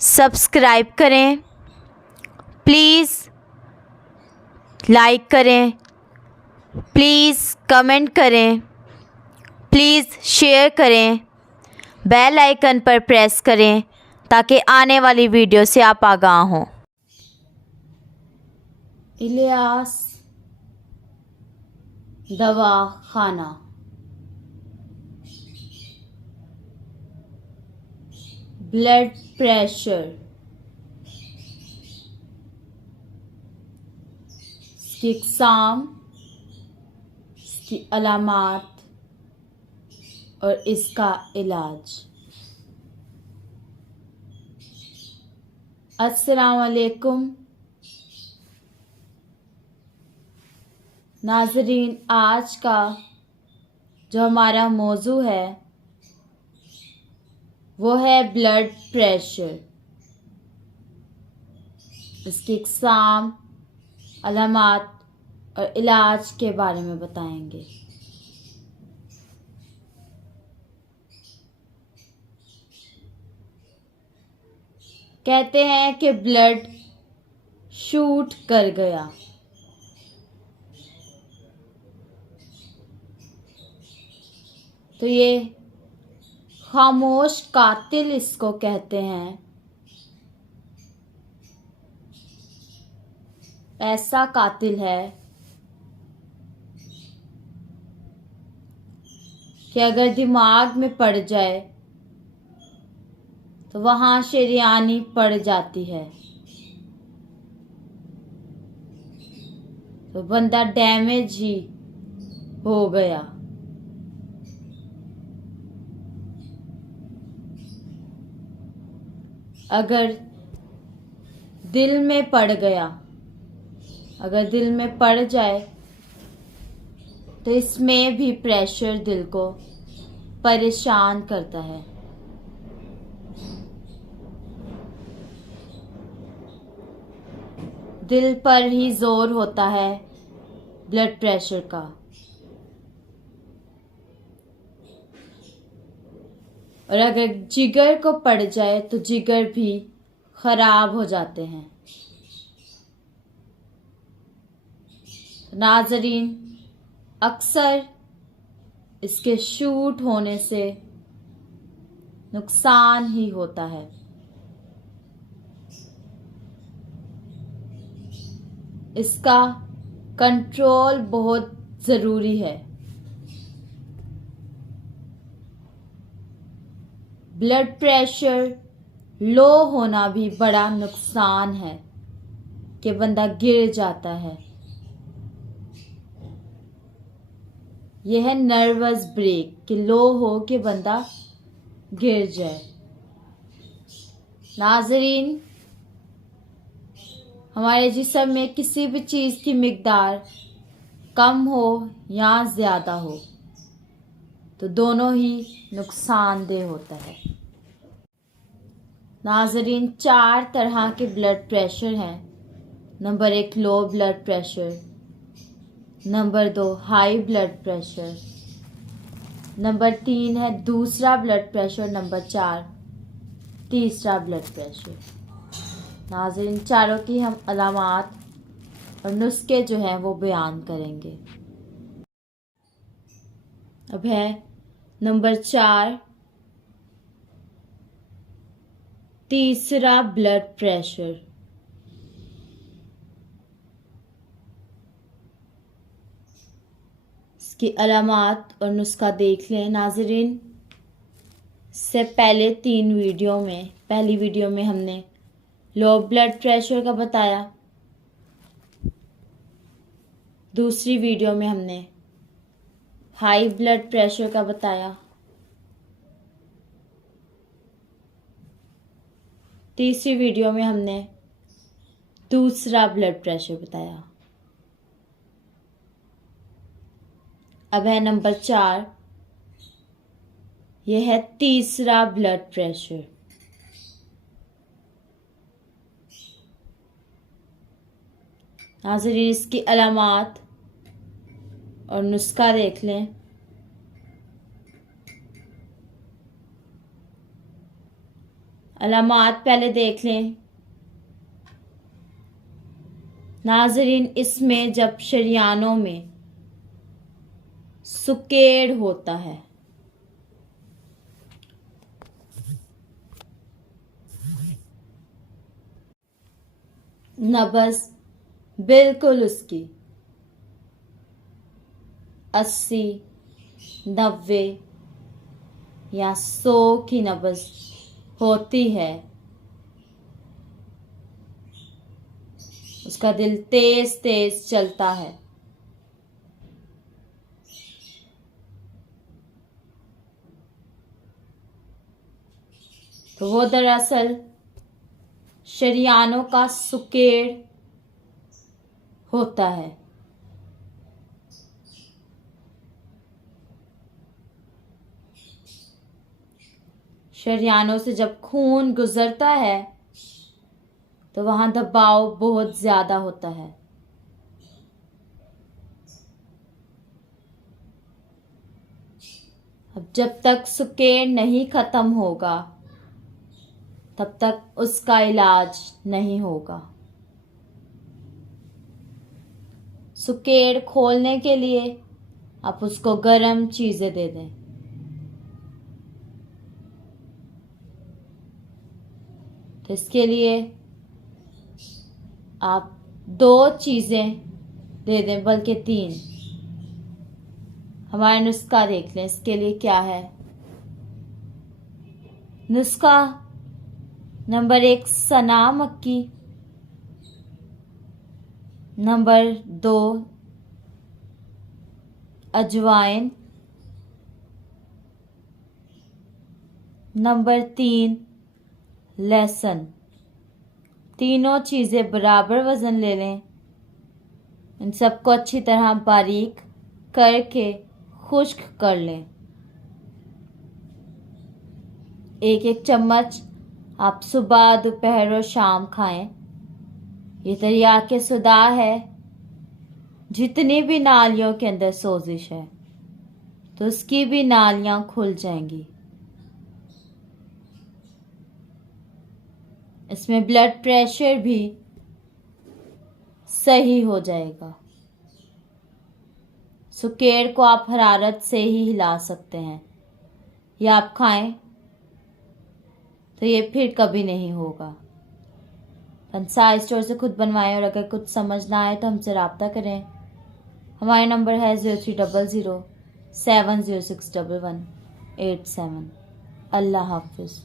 Subscribe करें, please like करें, please comment करें, प्लीज़ शेयर करें, बेल आइकन पर प्रेस करें ताकि आने वाली वीडियो से आप आगाह हों। इलियास दवाखाना। ब्लड प्रेशर, इसकी इकसाम, इसकी अलामात और इसका इलाज। अस्सलाम वालेकुम नाज़रीन, आज का जो हमारा मौजू है वो है ब्लड प्रेशर। इसकी इकसाम, अलामात और इलाज के बारे में बताएंगे। कहते हैं कि ब्लड शूट कर गया। तो ये खामोश कातिल इसको कहते हैं। ऐसा कातिल है कि अगर दिमाग में पड़ जाए तो वहां शरीयानी पड़ जाती है, तो बंदा डैमेज ही हो गया। अगर दिल में पड़ गया, अगर दिल में पड़ जाए तो इसमें भी प्रेशर दिल को परेशान करता है। दिल पर ही जोर होता है ब्लड प्रेशर का। और अगर जिगर को पड़ जाए तो जिगर भी खराब हो जाते हैं। नाज़रीन, अक्सर इसके शूट होने से नुकसान ही होता है। इसका कंट्रोल बहुत ज़रूरी है। ब्लड प्रेशर लो होना भी बड़ा नुकसान है कि बंदा गिर जाता है। यह है नर्वस ब्रेक कि लो हो के बंदा गिर जाए। नाज़रीन, हमारे जिस्म में किसी भी चीज़ की मिकदार कम हो या ज़्यादा हो तो दोनों ही नुकसानदेह होता है। नाज़रीन, 4 तरह के ब्लड प्रेशर हैं। Number 1 low blood pressure, number 2 high blood pressure, number 3 है दूसरा ब्लड प्रेशर, नंबर 4 तीसरा ब्लड प्रेशर। नाज़रीन, चारों की हम अलामात और नुस्खे जो हैं वो बयान करेंगे। अब है नंबर 4 तीसरा ब्लड प्रेशर। इसकी अलामात और नुस्खा देख लें। नाज़रीन, से पहले 3 वीडियो में, पहली वीडियो में हमने लो ब्लड प्रेशर का बताया, दूसरी वीडियो में हमने हाई ब्लड प्रेशर का बताया, तीसरी वीडियो में हमने दूसरा ब्लड प्रेशर बताया। अब है नंबर 4, यह है तीसरा ब्लड प्रेशर। नाज़रीन, इसकी अलामात और नुस्खा देख लें। अलामात पहले देख लें। नाज़रीन, इसमें जब शरियानों में सुकेड़ होता है, नब्ज़ बिल्कुल उसकी 80, 90 या 100 की नब्ज़ होती है, उसका दिल तेज तेज चलता है, तो वो दरअसल शरियानों का सुकेड़ होता है। शरियानों से जब खून गुजरता है तो वहां दबाव बहुत ज्यादा होता है। अब जब तक सुकेड़ नहीं खत्म होगा तब तक उसका इलाज नहीं होगा। सुकेड़ खोलने के लिए आप उसको गर्म चीजें दे दें। तो इसके लिए आप 2 चीजें दे दें, बल्कि 3। हमारा नुस्खा देख लें। इसके लिए क्या है नुस्खा? नंबर 1 सना मक्की, नंबर 2 अजवाइन, नंबर 3 लहसुन। तीनों चीज़ें बराबर वज़न ले लें। इन सबको अच्छी तरह बारीक करके खुश्क कर लें। 1-1 चम्मच आप सुबह, दोपहर और शाम खाएं। ये तरियाके सुदा है। जितनी भी नालियों के अंदर सोजिश है तो उसकी भी नालियां खुल जाएंगी। इसमें ब्लड प्रेशर भी सही हो जाएगा। सुकेड़ को आप हरारत से ही हिला सकते हैं या आप खाएं तो ये फिर कभी नहीं होगा। पंसार स्टोर से खुद बनवाएं और अगर कुछ समझ ना आए तो हमसे रब्ता करें। हमारा नंबर है 0300 7061187। अल्लाह हाफिज़।